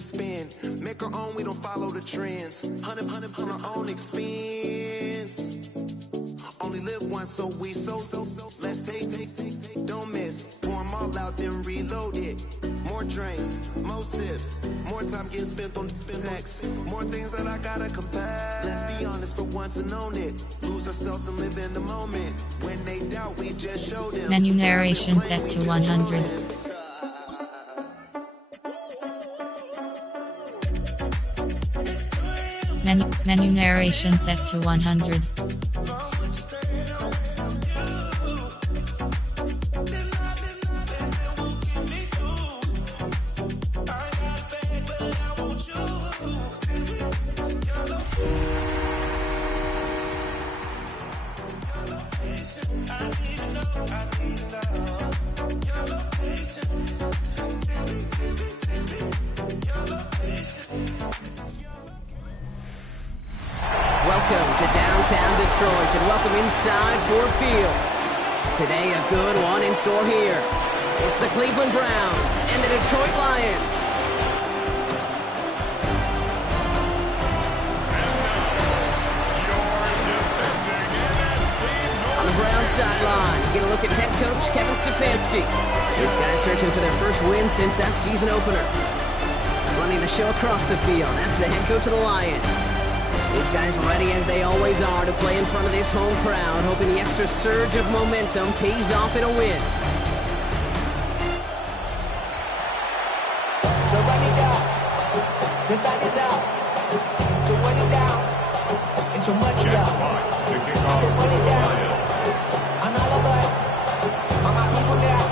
just spend. Make our own, we don't follow the trends. Hundred on our own expense. Only live once, so let's take, don't miss. Pour 'em all out, then reload it. More drinks, more sips, more time getting spent on text. More things that I gotta confess. Let's be honest for once and own it. Lose ourselves and live in the moment. When they doubt, we just show them. Menu narration set to 100. Menu narration set to 100. Welcome to downtown Detroit and welcome inside Ford Field. Today a good one in store here. It's the Cleveland Browns and the Detroit Lions. On the Browns sideline, you get a look at head coach Kevin Stefanski. These guys searching for their first win since that season opener. Running the show across the field, that's the head coach of the Lions. These guys ready as they always are to play in front of this home crowd, hoping the extra surge of momentum pays off in a win. So run it down. This side is out. To run it down. Into Montreal. To run it down. On all of us. On my people now.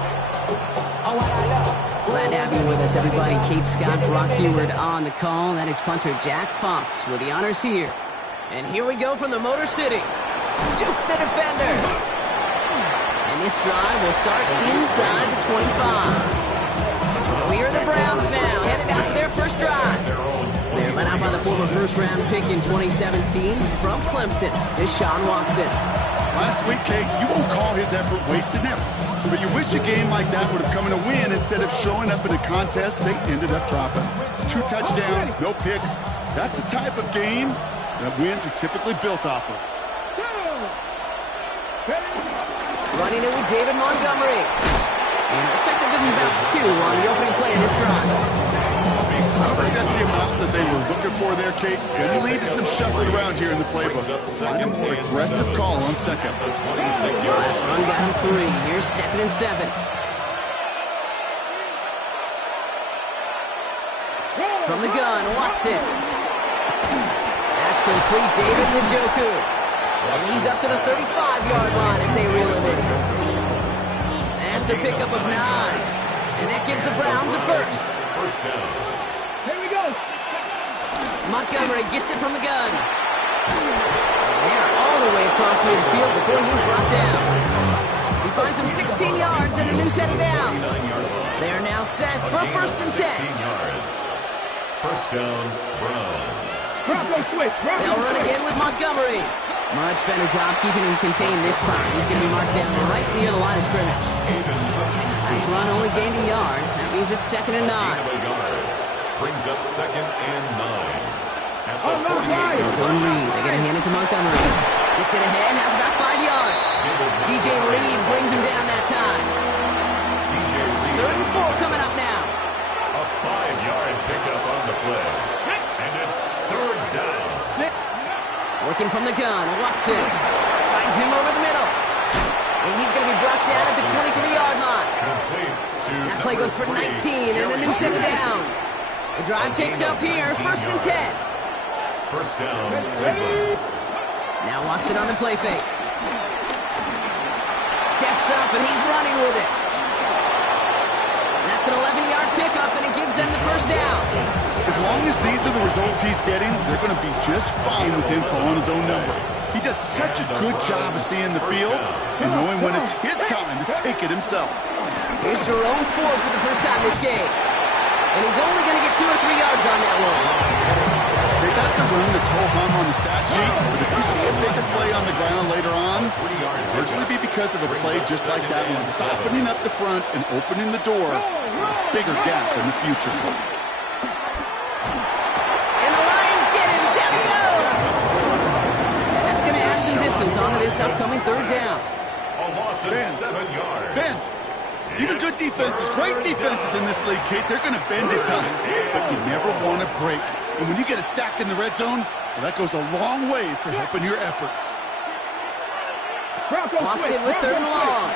On what I love. Glad to have you with us, everybody. Kate Scott, Brock Heward on the call. That is punter Jack Fox with the honors here. And here we go from the Motor City. Duke the defender. And this drive will start inside the 25. So here are the Browns now, headed out for their first drive. They're led out by the former first-round pick in 2017 from Clemson, Deshaun Watson. Last week, Kate, you won't call his effort wasted now. But you wish a game like that would have come in a win instead of showing up in a contest they ended up dropping. 2 touchdowns, no picks. That's the type of game that wins are typically built off of. Running it with David Montgomery. And it looks like they'll give him about 2 on the opening play of this drive. I don't think that's the amount that they were looking for there, Kate. It'll lead to some shuffling around here in the playbook. Find a more aggressive call on second. Last run got him 3. Here's 2nd and 7. From the gun, Watson. That's complete, David Njoku. And he's up to the 35-yard line as they reel him in. That's a pickup of 9. And that gives the Browns a first. First down. Montgomery gets it from the gun. And they're all the way across midfield before he's brought down. He finds him 16 yards and a new set of downs. They are now set for 1st and 10. First down, Browns. They'll run again with Montgomery. Much better job keeping him contained this time. He's going to be marked down right near the line of scrimmage. Last run only gained a yard. That means it's 2nd and 9. Brings up 2nd and 9. At the 48. Zone read. They're going to hand it to Montgomery. Gets it ahead, has about 5 yards. DJ Reed brings him down that time. 3rd and 4 coming up now. A 5-yard pickup on the play. And it's 3rd down. Working from the gun, Watson finds him over the middle. And he's going to be brought down at the 23-yard line. That play goes for 19 and a new set of downs. The drive picks up here, 1st and 10. First down, Cleveland. Now Watson on the play fake. Steps up and he's running with it. That's an 11-yard pickup and it gives them the first down. As long as these are the results he's getting, they're going to be just fine with him calling his own number. He does such a good job of seeing the field and knowing when it's his time to take it himself. Here's Jerome Ford for the first time this game. And he's only going to get 2 or 3 yards on that one. Okay, that's a run that's ho-hum on the stat sheet, but if you see a bigger play on the ground later on, it'll largely be because of a play just like that one, softening up the front and opening the door for a bigger gap in the future. upcoming third down. A loss of 7 yards. Ben, even good defenses, great defenses in this league, Kate, they're going to bend at times, but you never want to break. And when you get a sack in the red zone, well, that goes a long ways to helping your efforts. Walks in with third and long.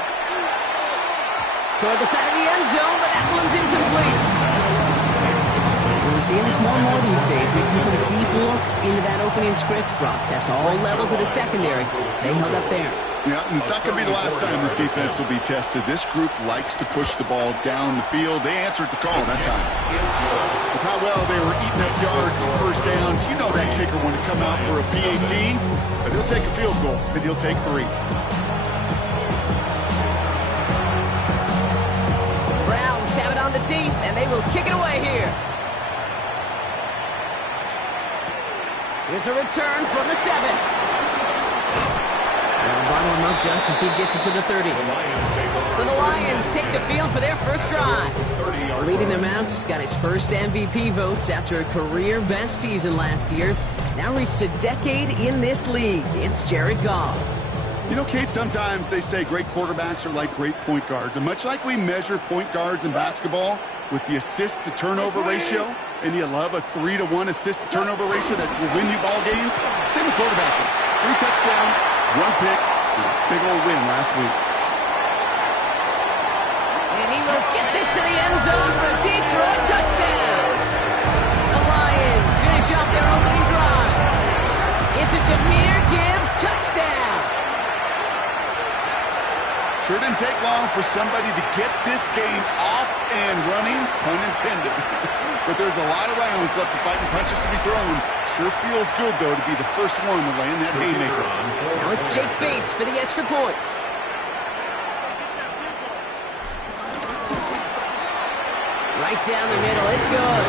Toward the side of the end zone, but that one's incomplete. We're seeing this more and more these days, mixing some deep looks into that opening script. Brock test all levels of the secondary. They held up there. Yeah, and it's not going to be the last time this defense will be tested. This group likes to push the ball down the field. They answered the call that time. With how well they were eating up yards and first downs, you know that kicker wanted to come out for a PAT, but he'll take a field goal, and he'll take 3. The Browns have it on the tee, and they will kick it away here. Here's a return from the 7. Bottle him up just as he gets it to the 30. So the Lions take the field for their first drive. Leading them out, got his first MVP votes after a career-best season last year. Now reached a decade in this league. It's Jared Goff. You know, Kate, sometimes they say great quarterbacks are like great point guards. And much like we measure point guards in basketball with the assist-to-turnover ratio, and you love a 3-to-1 assist-to-turnover ratio that will win you ball games, same with quarterbacking. 3 touchdowns, 1 pick, big old win last week. And he will get this to the end zone for a Detroit touchdown. The Lions finish off their opening drive. It's a Jahmyr Gibbs touchdown. Sure didn't take long for somebody to get this game off and running, pun intended. But there's a lot of rounds left to fight and punches to be thrown. Sure feels good, though, to be the first one to land that haymaker. Now it's Jake Bates for the extra point. Right down the middle, it's good.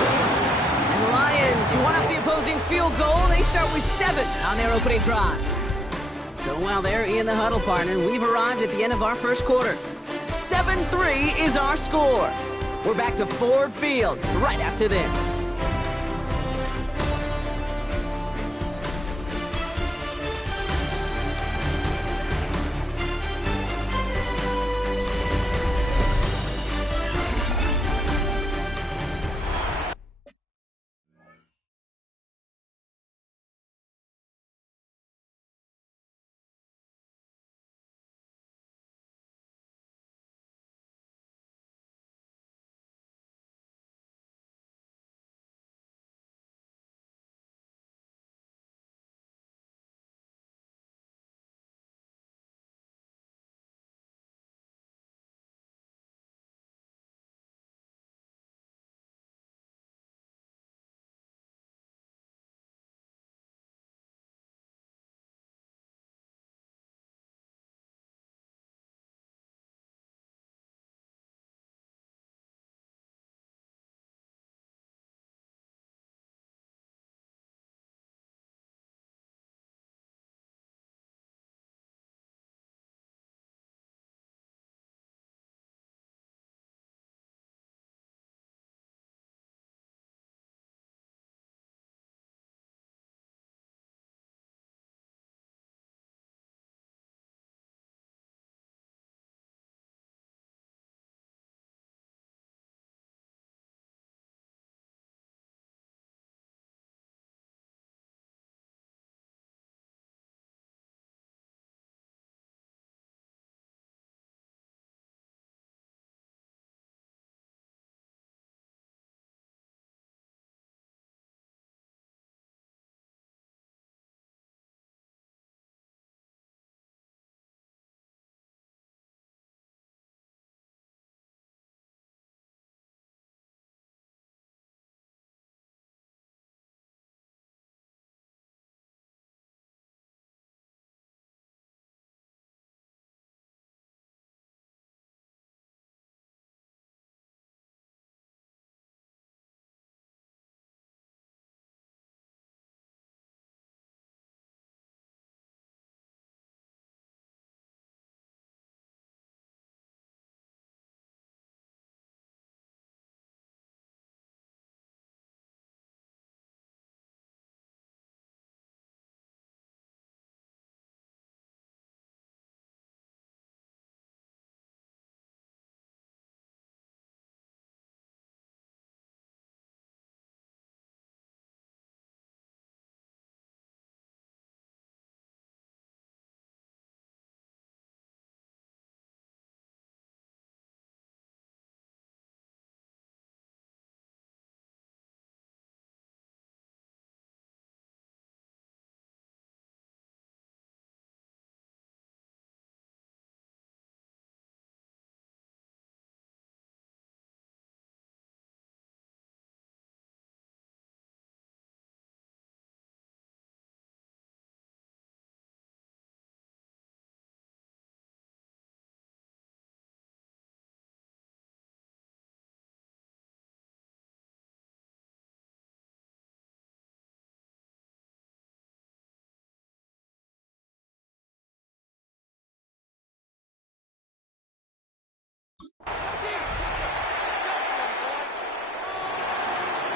And the Lions, who won up the opposing field goal, they start with 7 on their opening drive. So while they're in the huddle, partner, we've arrived at the end of our first quarter. 7-3 is our score. We're back to Ford Field right after this.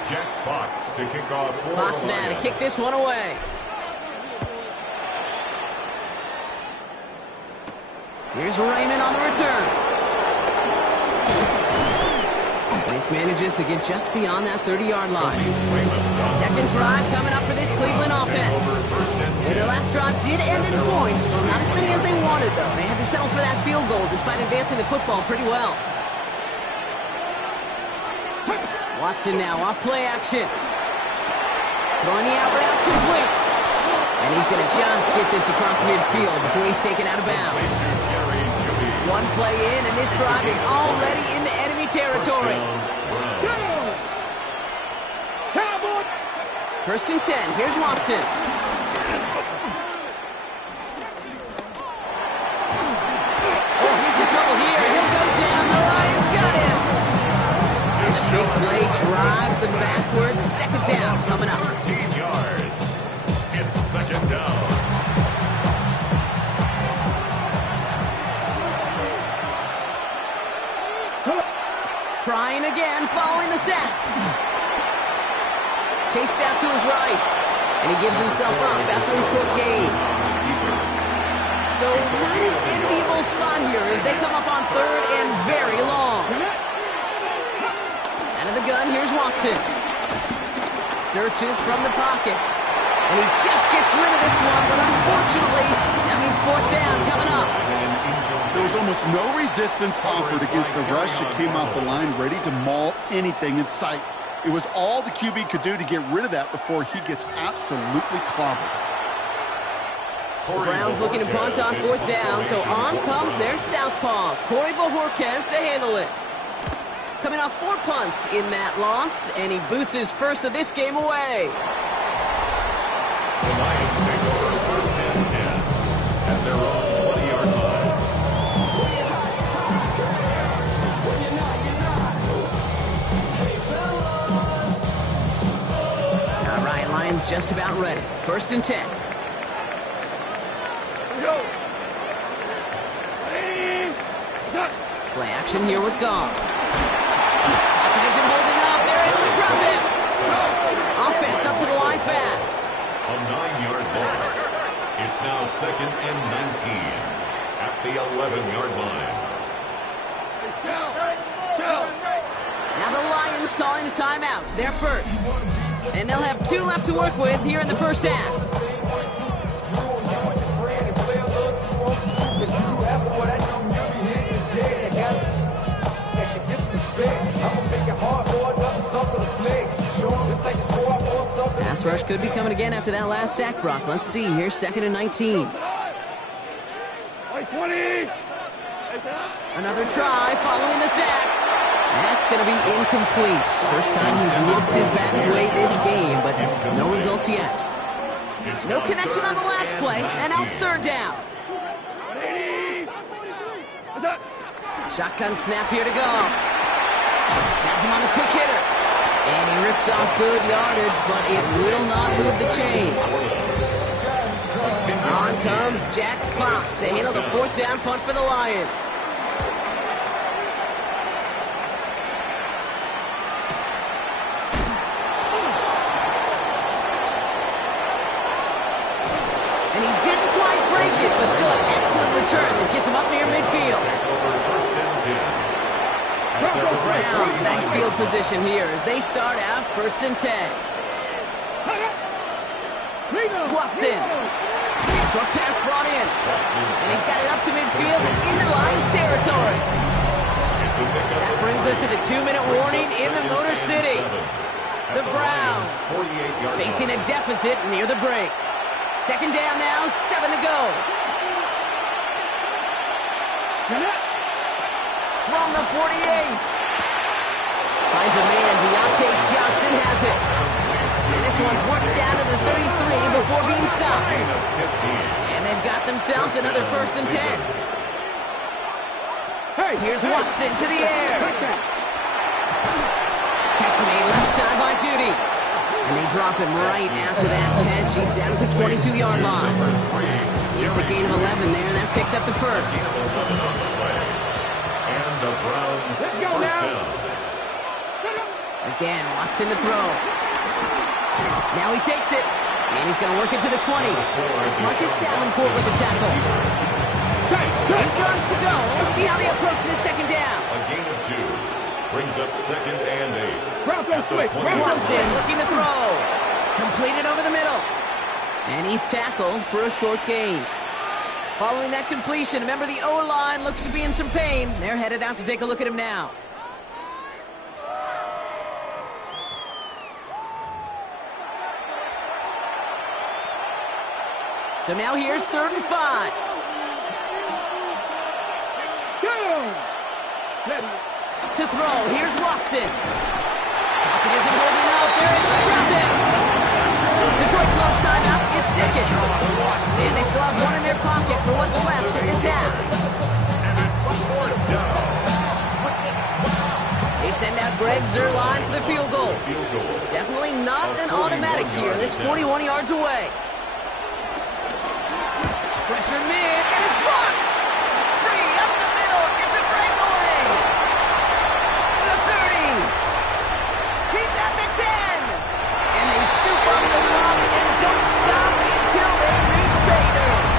Jack Fox to kick off for Fox the now to Lions. kick this one away. Here's Raymond on the return. This manages to get just beyond that 30-yard line. Second drive coming up for this Cleveland offense. And their last drive did end in points. Not as many as they wanted, though. They had to settle for that field goal despite advancing the football pretty well. Watson now off play action. Throwing the out route complete. And he's going to just get this across midfield before he's taken out of bounds. One play in, and this drive is already into enemy territory. First and 10. Here's Watson. Oh, he's in trouble here. He'll go down. The Lions got him. And the big play drives them backwards. Second down coming up. 13 yards. It's second down. Trying again, following the sack. Chased out to his right. And he gives himself up after a short gain. So not an enviable spot here as they come up on third and very long. Out of the gun, here's Watson. Searches from the pocket. And he just gets rid of this one, but unfortunately, that means fourth down coming up. There was almost no resistance offered against the rush that came off the line, ready to maul anything in sight. It was all the QB could do to get rid of that before he gets absolutely clobbered. The Browns looking to punt on fourth down, so on comes their southpaw, Corey Bojorquez, to handle it. Coming off 4 punts in that loss, and he boots his first of this game away. The Lions take over first and 10 at their own 20-yard line. All right, Lions just about ready. First and 10. Play action here with Goff. Pocket isn't holding up. They're able to drop him. Offense up to the line fast. A 9-yard loss. It's now second and 19 at the 11-yard line. Now the Lions calling a timeout. They're first. And they'll have 2 left to work with here in the first half. Pass rush could be coming again after that last sack, Brock. Let's see. Here's second and 19. Another try following the sack. That's going to be incomplete. First time he's looked his back's way this game, but no results yet. No connection on the last play, and now it's third down. Shotgun snap here to go. Has him on the quick hitter. And he rips off good yardage, but it will not move the chain. On comes Jack Fox to handle the fourth down punt for the Lions. And he didn't quite break it, but still an excellent return that gets him up near midfield. First and 10. Browns, nice field position here as they start out first and 10. Watson. Short pass brought in. And he's got it up to midfield and into Lions territory. That brings us to the 2-minute warning in the Motor City. The Browns facing a deficit near the break. Second down now, 7 to go. From the 48. Finds a man. Deontay Johnson has it. And this one's worked down to the 33 before being stopped. And they've got themselves another first and 10. Here's Watson to the air. Catch made left side by Judy. And they drop him right after that catch. He's down at the 22-yard line. It's a gain of 11 there, and that picks up the first. The Browns first down. Again, Watson to throw. Now he takes it. And he's going to work it to the 20. It's Marcus Davenport with the tackle. 8 yards to go. Let's see how they approach this second down. A gain of 2 brings up 2nd and 8. At the 20. Watson looking to throw. Completed over the middle. And he's tackled for a short gain. Following that completion, remember the O-line looks to be in some pain. They're headed out to take a look at him now. So now here's 3rd and 5. To throw, here's Watson. Pocket isn't holding out. They're able to drop it. Detroit calls timeout. It's 2nd. And they still have 1 in their pocket for what's left in this half. And it's a 4th down. They send out Greg Zuerlein for the field goal. Definitely not an automatic here. This 41 yards away. Pressure mid, and it's blocked! Free up the middle, it's a breakaway! The 30! He's at the 10! And they scoop up the block and don't stop until they reach Raiders.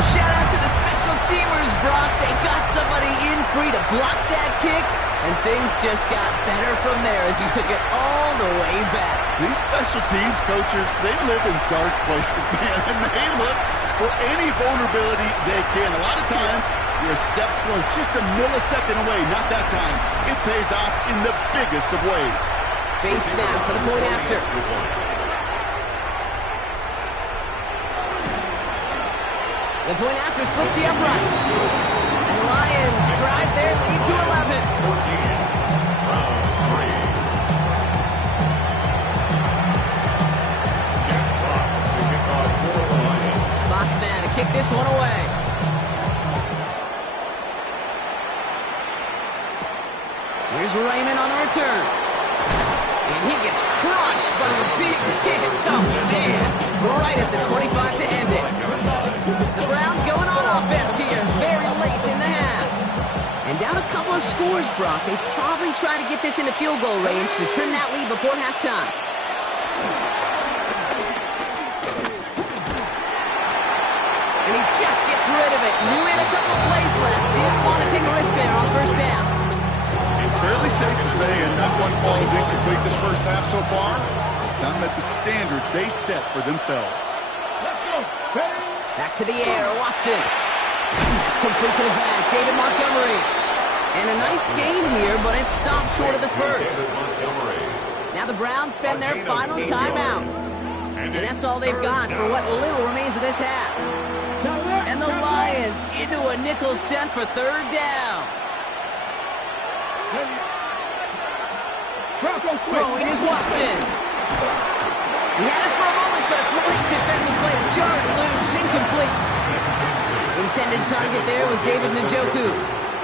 Well, shout out to the special teamers, Brock. They got somebody in free to block that kick, and things just got better from there as he took it all the way back. These special teams coaches, they live in dark places, man, and they look for any vulnerability they can. A lot of times, you're a step slow, just a millisecond away. Not that time. It pays off in the biggest of ways. Bait snap for the point after. The point after splits the uprights. And the Lions drive their lead to 11. 14. Round 3. Kick this one away. Here's Raymond on the return. And he gets crushed by a big hit. Oh, man. Right at the 25 to end it. The Browns going on offense here very late in the half. And down a couple of scores, Brock. They probably try to get this into field goal range to trim that lead before halftime. And he just gets rid of it. Knew he had a couple of plays left. Didn't want to take a risk there on 1st down. It's fairly safe to say as that one falls incomplete this first half so far, it's not met the standard they set for themselves. Back to the air, Watson. That's complete to the back, David Montgomery. And a nice game here, but it's stopped short of the first. Now the Browns spend their final timeout. And that's all they've got for what little remains of this half. And the Lions into a nickel set for 3rd down. Throwing is Watson. He had it for a moment, but a great defensive play to Charlie loose, incomplete. Intended target there was David Njoku.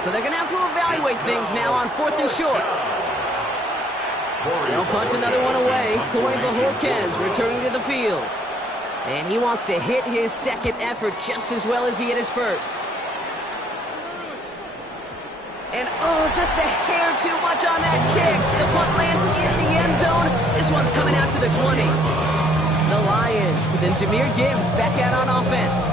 So they're going to have to evaluate things now on 4th and short. They'll punch another one away. Corey Bajorquez returning to the field. And he wants to hit his 2nd effort just as well as he hit his 1st. And oh, just a hair too much on that kick. The punt lands in the end zone. This one's coming out to the 20. The Lions and Jahmyr Gibbs back out on offense.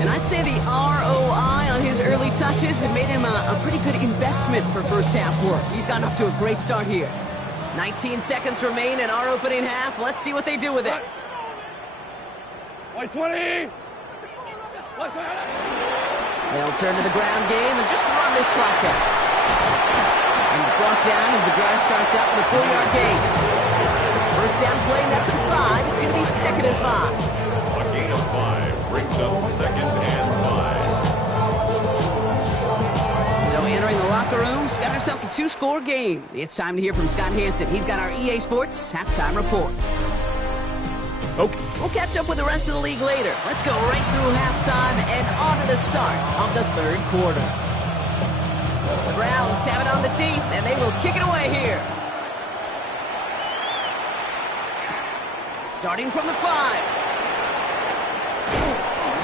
And I'd say the ROI on his early touches have made him a pretty good investment for first half work. He's gotten off to a great start here. 19 seconds remain in our opening half. Let's see what they do with it. 20. They'll turn to the ground game and just run this clock out. And he's brought down as the drive starts out with a 4-yard gain. First down play, that's at 5. It's going to be 2nd and 5. A gain of 5 brings up 2nd and 5. So entering the locker room, got ourselves a 2-score game. It's time to hear from Scott Hansen. He's got our EA Sports halftime report. Okay. We'll catch up with the rest of the league later. Let's go right through halftime and on to the start of the 3rd quarter. The Browns have it on the tee, and they will kick it away here. Starting from the 5.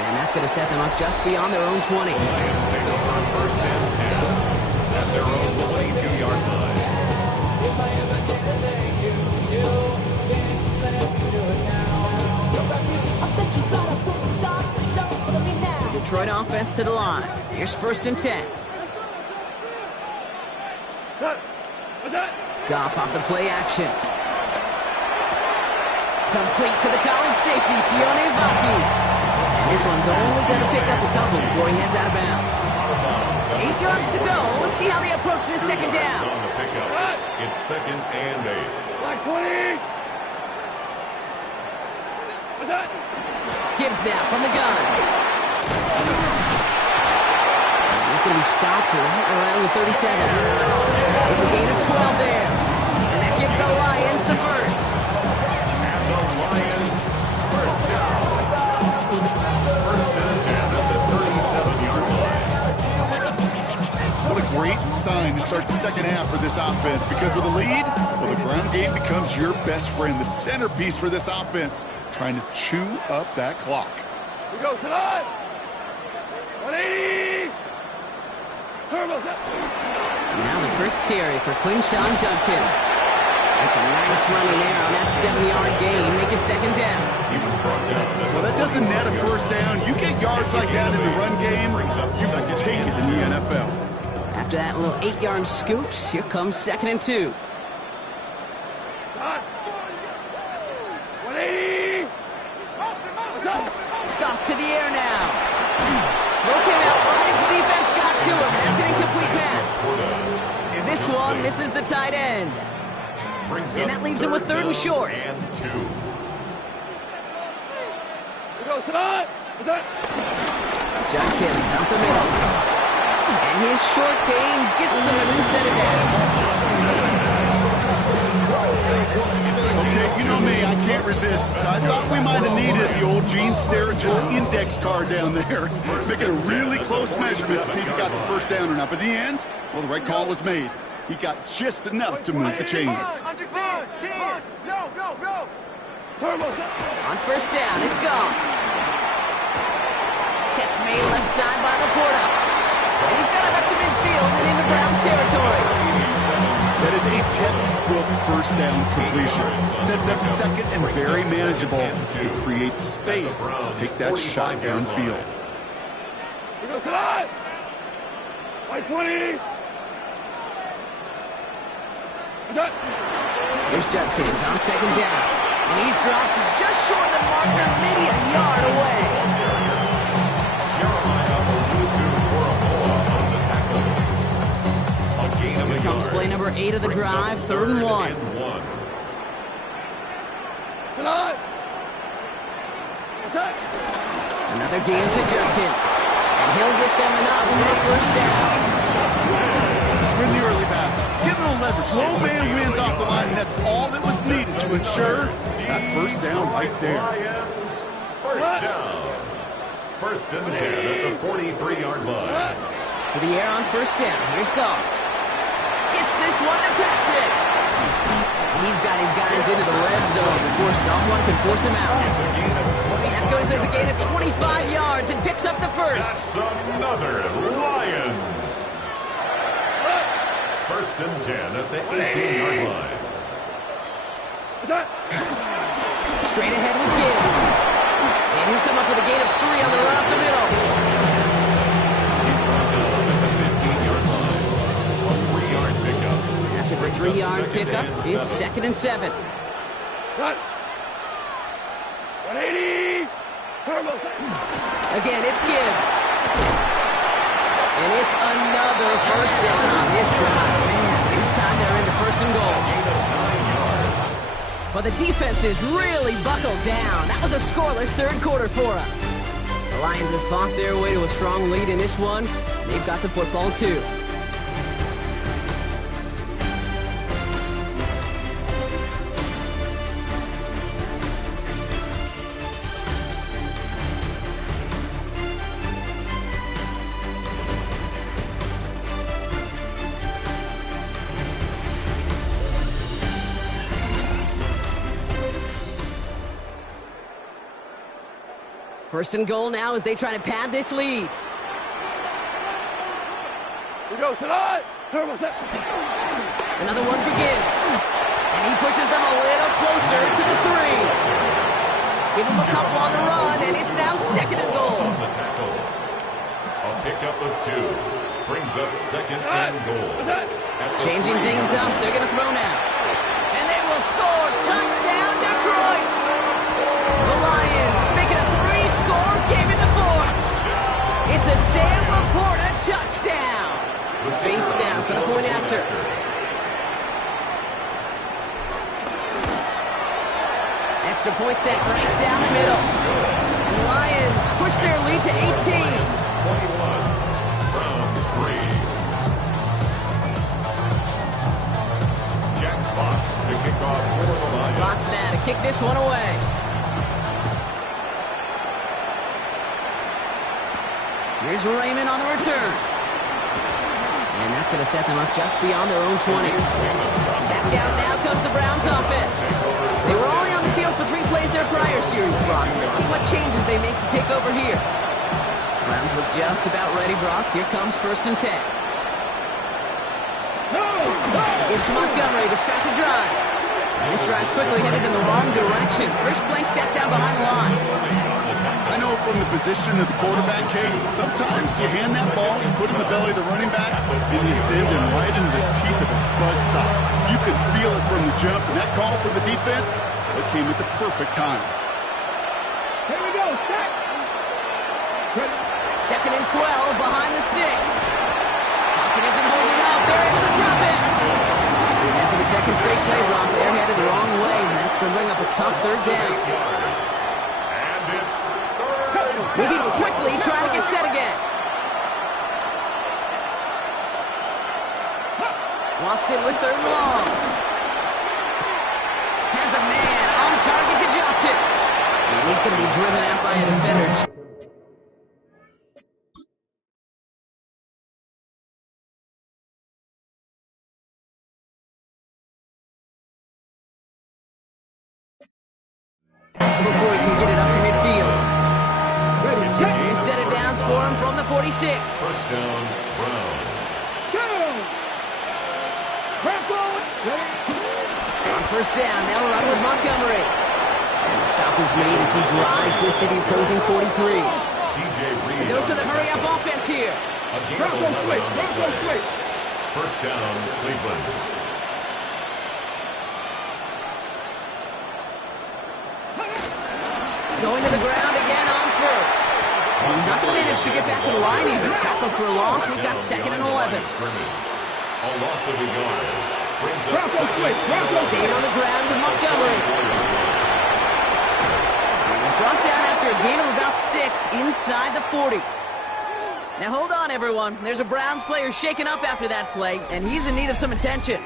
And that's going to set them up just beyond their own 20. Lions take over on 1st and 10. at their own 22-yard line. Detroit offense to the line. Here's 1st and 10. Goff off the play action. Complete to the college safety, Sione Vaki. And this one's only going to pick up a couple before he heads out of bounds. 8 yards to go. Let's see how they approach this second down. On the pickup. It's 2nd and 8. Black 20. Gibbs now from the gun. He's going to be stopped right around the 37. It's a gain of 12 there. And that gives the Lions the first. And the Lions first down. 1st and 10 at the 37-yard line. What a great sign to start the second half for this offense, because with a lead, well, the ground game becomes your best friend, the centerpiece for this offense, trying to chew up that clock. We go tonight. 180. Now the first carry for Quinshawn Judkins. That's a nice run in there on that 7-yard gain, making 2nd down. He was brought down. Well, that doesn't net a first down. You get yards like that in the run game, you can take it in the NFL. After that little 8-yard scoot, here comes 2nd and 2. 180. Goff to the air now. Throw came out wide as the defense got to him. That's an incomplete pass. And this one misses the tight end. And that leaves him with 3rd and short. And 2. We go tonight. Judkins out the middle. And his short gain gets them a new set of downs. Okay, you know me, I can't resist. I thought we might have needed the old Gene Steratore index card down there. Making a really close measurement to see if he got the first down or not. But in the end, well, the right call was made. He got just enough to move the chains. On 1st down, it's gone. Catch made left side by Laporta. And he's got it up to midfield and into Browns territory. That is a textbook first down completion. Sets up 2nd and very manageable. It creates space to take that shot downfield. We go tonight. 20. Here's Judkins on 2nd down. And he's dropped just short of the marker, maybe a yard away. Here comes play number 8 of the drive, 3rd and 1. Another game to Judkins. And he'll get them enough for a 1st down. We're in the early battle. Get a little leverage. Low man wins off the line, and that's all that was needed to ensure that 1st down right there. Lions first down. 1st and 10 at the 43-yard line. To the air on 1st down. Here's Goff. Gets this one to Patrick. He's got his guys into the red zone before someone can force him out. That goes as a gain of 25 yards and picks up the first. That's another Lions. 1st and 10 at the 18-yard line. Straight ahead with Gibbs. And he'll come up with a gain of 3 on the run up the middle. He's brought down at the 15-yard line. A 3-yard pickup. After the 3-yard pickup, it's 2nd and 7. 180. Again, it's Gibbs. And it's another 1st down on this drive. Man, this time they're into 1st and goal. Well, the defense is really buckled down. That was a scoreless 3rd quarter for us. The Lions have fought their way to a strong lead in this one. They've got the football, too. First and goal now as they try to pad this lead. We go tonight. Another one for Gibbs. And he pushes them a little closer to the 3. Give him a couple on the run, and it's now 2nd and goal. On the tackle. A pickup of 2. Brings up 2nd and goal. Changing things up, they're going to throw now. And they will score. Touchdown, Detroit! The Lions making a 3-score game in the 4th. It's a Sam Laporta touchdown. Bates down for the point after. Extra point set right down the middle. And the Lions push their lead to 18. 21. Browns 3. Jack Fox to kick off for the Lions. Fox now to kick this one away. Here's Raymond on the return. And that's going to set them up just beyond their own 20. Back out now comes the Browns offense. They were only on the field for 3 plays their prior series, Brock. Let's see what changes they make to take over here. Browns look just about ready, Brock. Here comes 1st and 10. It's Montgomery to start the drive. And this drive's quickly headed in the wrong direction. First play set down behind the line. I know from the position of the quarterback, Kate, sometimes you hand that ball, you put it in the belly of the running back, and you send him right into the teeth of a buzzsaw. You can feel it from the jump, and that call for the defense, it came at the perfect time. Here we go, stack. 2nd and 12 behind the sticks. Pocket isn't holding up. They're able to drop it. And for the 2nd straight play, Brock, they're headed the wrong way, and that's going to bring up a tough 3rd down. And it's 3rd. Moving quickly, trying to get set again. Watson with 3rd and long. Has a man on target to Johnson. And he's going to be driven out by a defender. Before he can get it up to midfield. You set it down for him from the 46. 1st down, Browns. On 1st down, they'll run with Montgomery. And the stop is made as he drives this to the opposing 43. DJ Reed. A dose of the hurry-up offense here. A game of 11 on the play. 1st down, Cleveland. Going to the ground again on 1st. He's not going to manage to get back to the line even. Tackled for a loss. We've got 2nd and 11. A loss of a yard. Brings up 2nd. Staying on the ground with Montgomery. He was brought down after a gain of about 6 inside the 40. Now hold on, everyone. There's a Browns player shaken up after that play, and he's in need of some attention.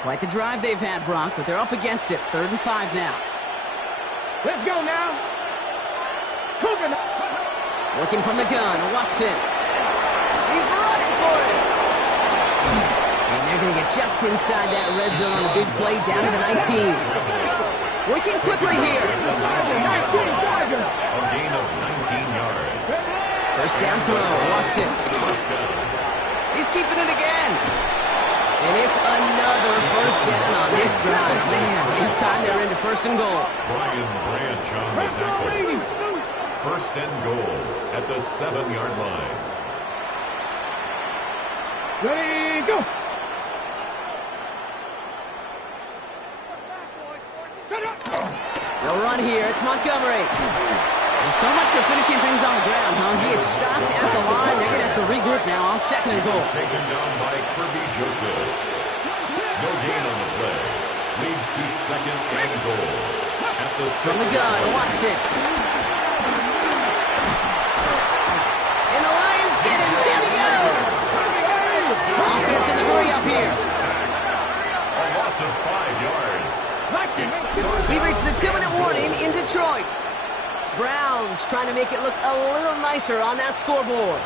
Quite the drive they've had, Brock, but they're up against it. 3rd and 5 now. Let's go now. Cooking. Working from the gun, Watson. He's running for it. And they're going to get just inside that red zone on a big play down to the 19. Working quickly here. A gain of 19 yards. 1st down throw, Watson. 1st down. He's keeping it again. And it's another 1st down on this drive. Man, this time they're into 1st and goal. Brian Branch on the tackle. 1st and goal at the 7-yard line. Ready, go. They'll run here. It's Montgomery. Well, so much for finishing things on the ground, huh? He is stopped at the line. They're going to have to regroup now on 2nd and goal. Taken down by Kirby Joseph. No gain on the play. Leads to 2nd and goal. At the 6th. From the gun, Watson. And the Lions get him. Down he goes. Offense in the hurry up here. A loss of 5 yards. We reached the 2-minute warning in Detroit. Browns trying to make it look a little nicer on that scoreboard.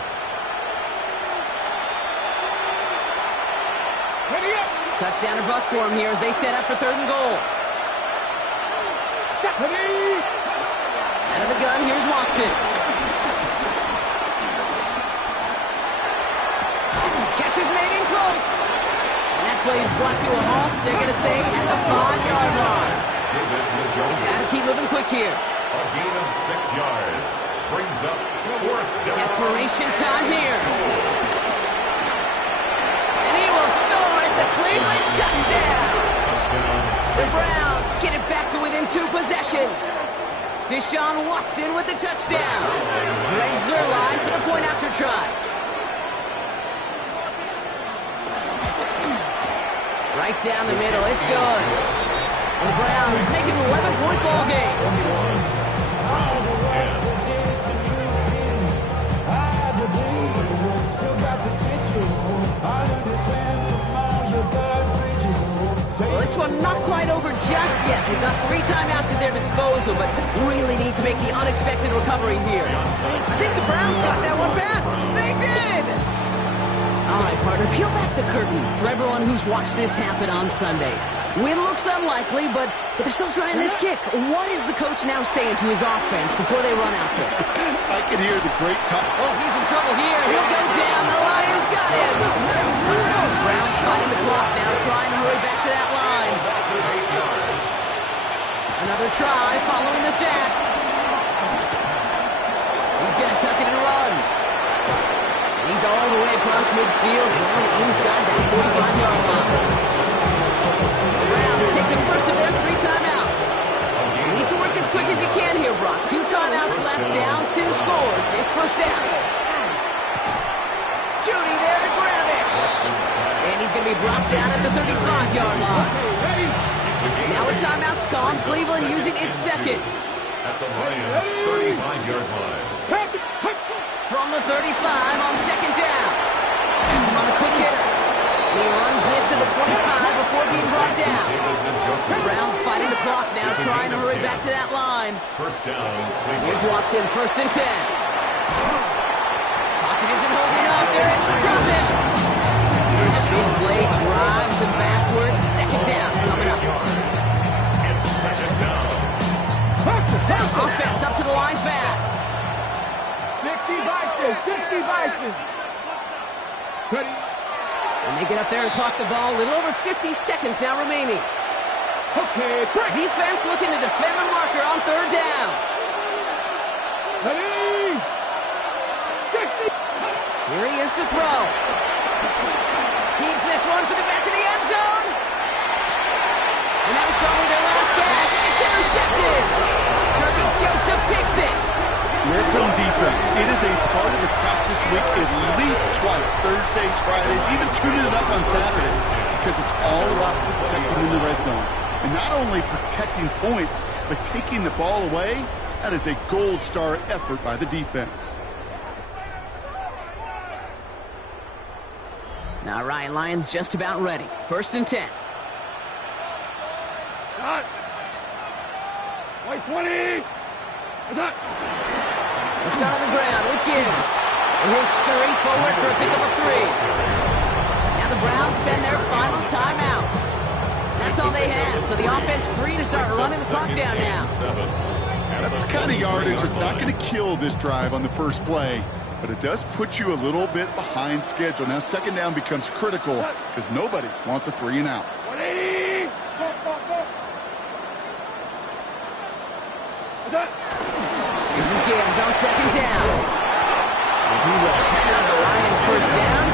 Touchdown or bust for him here as they set up for 3rd and goal. Out of the gun, here's Watson. Catch is made in close. And that play is brought to a halt, so they're going to say at the 5-yard line. Got to keep moving quick here. A gain of 6 yards. Brings up 4th down. Desperation time here. And he will score. It's a Cleveland touchdown. The Browns get it back to within 2 possessions. Deshaun Watson with the touchdown. Greg Zuerlein for the point after try. Right down the middle, it's good. And the Browns make it an 11-point ball game. Well, this one not quite over just yet. They've got 3 timeouts at their disposal, but really need to make the unexpected recovery here. I think the Browns got that one back. They did! All right, partner, peel back the curtain for everyone who's watched this happen on Sundays. Win looks unlikely, but they're still trying this kick. What is the coach now saying to his offense before they run out there? I can hear the great talk. Oh, he's in trouble here. He'll go down. The Lions got him. Browns fighting the clock now, trying to hurry back to that line. Another try following the sack. He's going to tuck it and run. And he's all the way across midfield, down inside that 45-yard line. The Browns take the first of their 3 timeouts. Need to work as quick as you can here, Brock. 2 timeouts left, down 2 scores. It's first down. Judy there to grab it. And he's going to be brought down at the 35-yard line. Now a timeout's called. Cleveland using its second. At the Lions' 35-yard line. From the 35 on second down. Has him on the quick hitter. He runs this to the 25 before being brought down. The Browns fighting the clock now, trying to hurry back to that line. First down, Here's Cleveland. Watson, 1st and 10. Pocket isn't holding up. They're able to drop him. Big play drives them backwards. Second down coming up. It's second down. Offense up to the line fast. 50 Vikings. And they get up there and clock the ball. A little over 50 seconds now remaining. Okay, Defense looking to defend the marker on 3rd down. ready. 60. Here he is to throw. Heaves this one for the back of the end zone. And that was probably their last gasp. It's intercepted. Kirby Joseph picks it. Red zone defense. It is a part of the practice week at least twice. Thursdays, Fridays, even tuning it up on Saturdays. Because it's all about protecting in the red zone. And not only protecting points, but taking the ball away. That is a gold star effort by the defense. Now Ryan Lyons just about ready. 1st and 10. White 20. Let's start on the ground with Gibbs. And he'll scurry forward for a pickup of 3. Now the Browns spend their final timeout. That's all they had, so the offense free to start running the clock down now. That's the kind of yardage that's not going to kill this drive on the first play, but it does put you a little bit behind schedule. Now second down becomes critical because nobody wants a 3 and out. 180. This is Gibbs on second down. And he will have the Lions first down.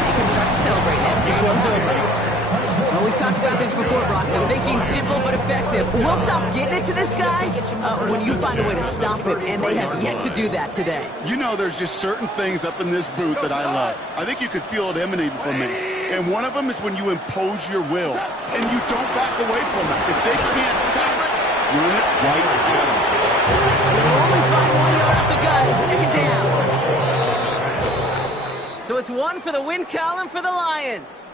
They can start to celebrate now. This one's over. Well, we've talked about this before, Brock. The thinking simple but effective. We'll stop getting it to this guy when you find a way to stop him, and they have yet to do that today. You know, there's just certain things up in this booth that I love. I think you could feel it emanating from me. And one of them is when you impose your will, and you don't back away from it. If they can't stop it, run it right at them. They'll only find 1 yard up the gut. Second down. So it's 1 for the win column for the Lions.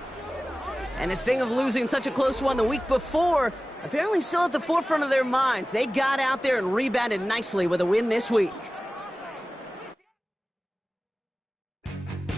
And the sting of losing such a close one the week before, apparently still at the forefront of their minds. They got out there and rebounded nicely with a win this week.